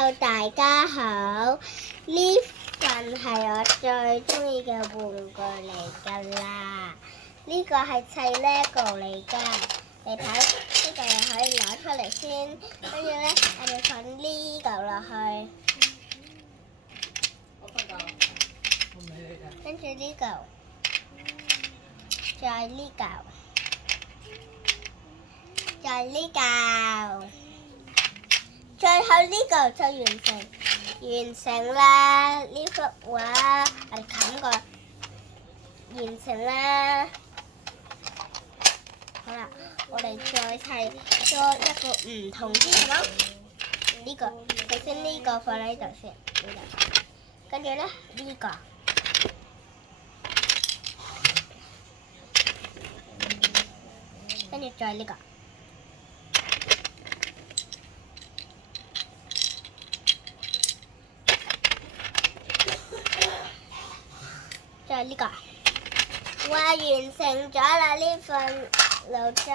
Hello，大家好，呢份係我最中意嘅玩具嚟㗎啦。呢個係砌 LEGO 嚟㗎，你睇呢個又可以攞出嚟先，跟住咧我哋放呢嚿落去，跟住呢嚿，再呢嚿，再呢嚿。最後呢個就完成啦！呢幅畫我哋冚過，完成啦。好啦，我哋再砌多一個唔同啲嘅咯。呢個首先呢個放喺度先，呢度，跟住咧呢個，跟住再呢個。再呢個，哇！完成咗啦呢份勞作。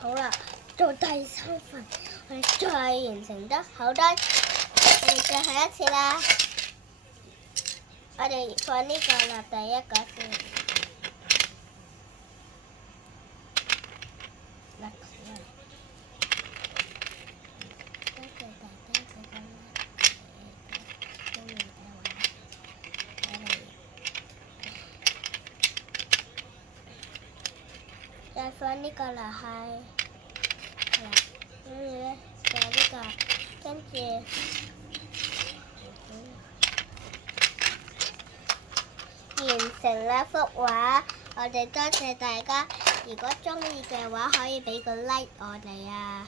好啦，做第三份，我哋再完成得好多，我哋最後一次啦。我哋放呢個落第一個先。再放呢個落去，係啦，跟住咧就呢個，跟住完成啦幅畫。我哋多謝大家，如果中意嘅話可以俾個 like 我哋啊。